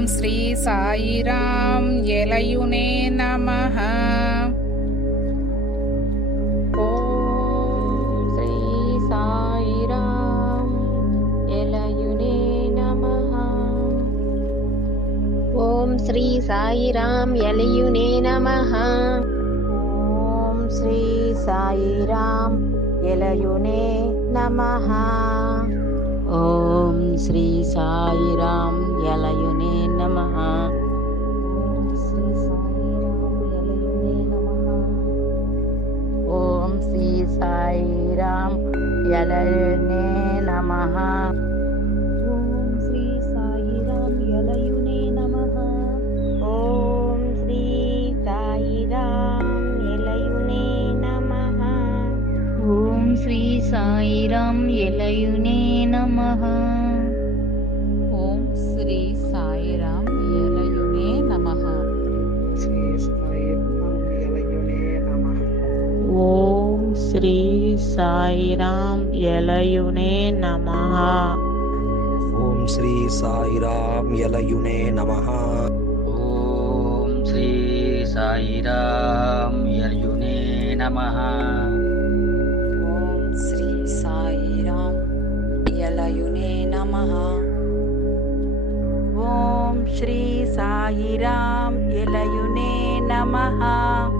ఓం శ్రీ సాయిరాం ఎలయునే నమ. ఓం శ్రీ సాయిరాం ఎలయునే నమ. ఓం శ్రీ సాయిరాం ఎలయునే నమ. ఓం శ్రీ సాయిరాం ఎలయునే नमः। ॐ श्री साईराम यलयुने नमः। ॐ श्री साईराम यलयुने नमः। ॐ श्री साईरां यलयुने नमः। ॐ श्री साईरां यलयुने नमः। यलयुने नमः। ॐ श्री साईराम यलयुने नमः। ॐ श्री साईराम यलयुने नमः। ॐ श्री साईराम यलयुने नमः। ॐ श्री साईराम यलयुने नमः।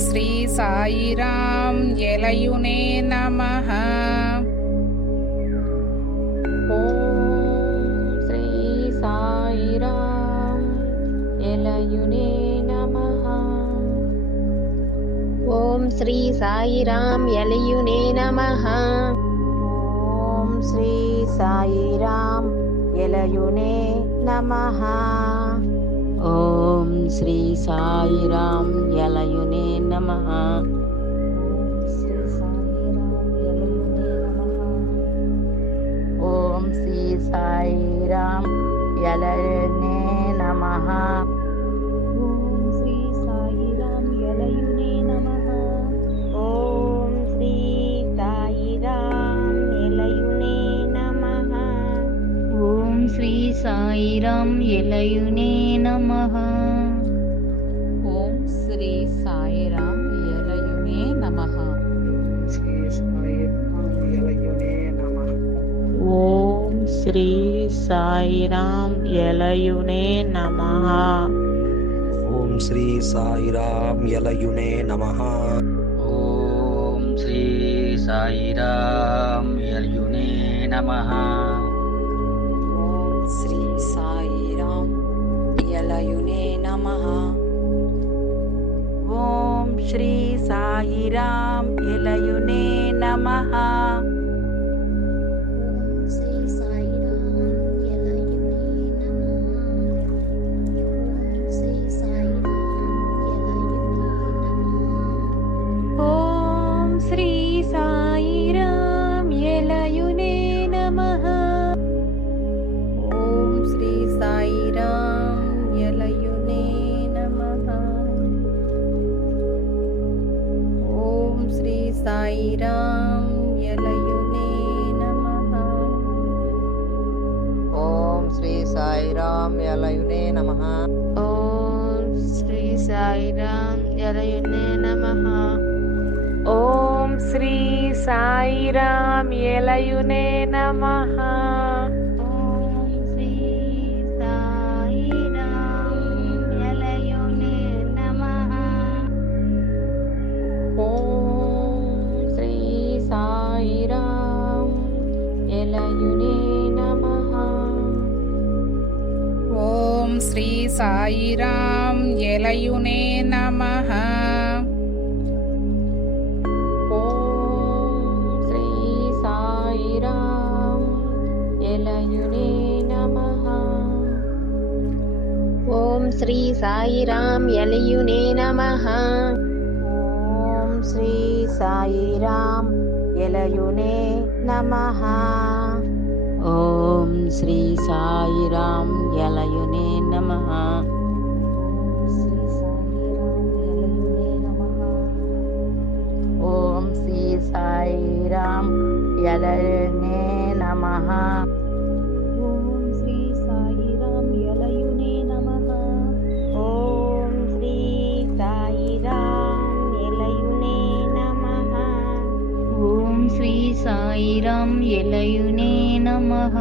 ஸ்ரீ சாயிராம் எலையுனே நமஹ ஓம் ஸ்ரீ சாயிராம் எலயுனே நமஹ ஓம் ஸ்ரீ சாயிராம் எலியுனே நமஹ ஓம் ஸ்ரீ சாயிராம் எலயுனே நமஹ ॐ श्री साईराम यलयुने श्री साईरां नमः। ॐ श्री साईराम यलयुने नमः। సాయిరాం ఎలయునే నమ. ఓం శ్రీ సాయిరాం ఎలయునే నమ. ఓం శ్రీ సాయిరాం ఎలయునే నమ. ఓం శ్రీ సాయిరాం ఎలయునే నమ. ఓం శ్రీ సాయిరాం ఎలయునే నమ. नमः। ॐ श्री साई राम। సాయిరాం యలయునే నమ. ఓం శ్రీ సాయిరాం యలయునే నమ. ఓం శ్రీ సాయిరాం యలయునే నమ. ఓం శ్రీ సాయిరాం యలయునే నమ. श्री साई राम् ॐ श्री साई ॐ श्री साईरां यलयुने नमः। ॐ श्री साई यलयुने नमः। श्री सायिरां यलयु नमः। ॐ श्री साईराम यलयुने नमः। ॐ श्री साईराम यलयुने नमः। ॐ श्री सायि राम नमः। ॐ श्री साईरां यलयु నమః.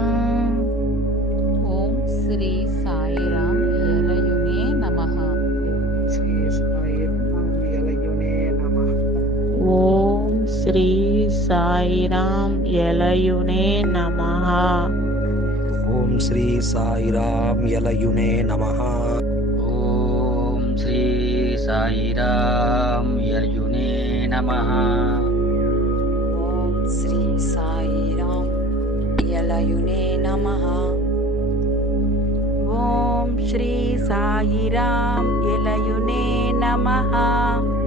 ఓం శ్రీ సాయిరామ్ ఎలయునే నమ. ఓం శ్రీ సాయిరామ్ ఎలయునే నమః. ఓం శ్రీ సాయిరామ్ ఎలయునే నమ. ఓం శ్రీ సాయిరామ్ ఎలయునే నమ. ఓం శ్రీ సాయిరామ్ ॐ श्री साहिरां यलयुने नमः।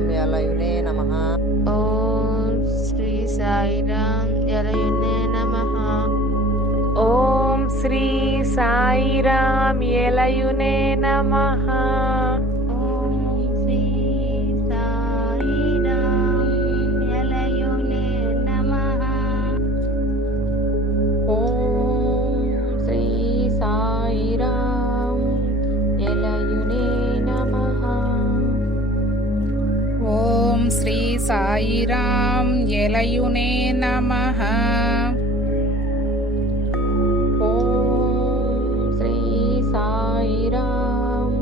ुने ॐ श्री साईराम यलयुने नमः ॐ श्री साईराम यलयुने नमः श्री साईरां ॐ श्री साई राम्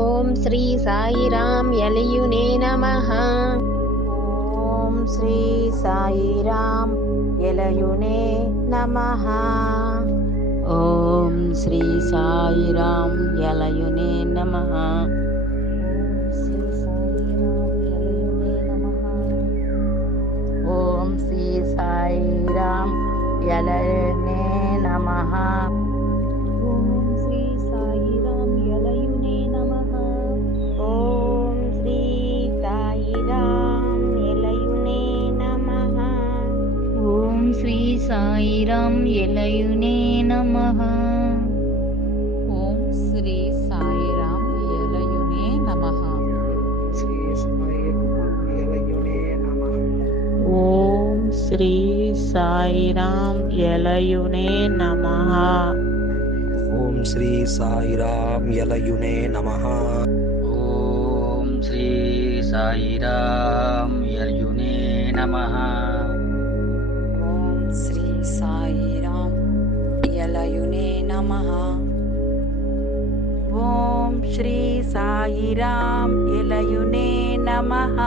ॐ श्री साईरां यलयुने नमः। ॐ श्री साईरां यलयुने नमः। ఓం శ్రీ సాయిరామ్ ఎలయునే నమః. ఓం శ్రీ సాయిరామ్ ఎలయునే నమ. ఓం శ్రీ సాయిరామ్ ఎలయునే నమ. ఓం శ్రీ సాయిరాం ఎలయునే నమః. ఓం శ్రీ సాయిరాం ఎలయునే नमः। ॐ श्री साईराम यलयुने नमः। ॐ श्री साईराम यलयुने नमः। ॐ श्री साईराम यलयुने नमः। ॐ श्री साईराम यलयुने नमः। ఎలయునే నమః ఓం శ్రీ సాయిరామ్ ఎలయునే నమః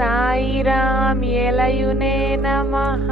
సాయిరాం ఎలయునే నమః.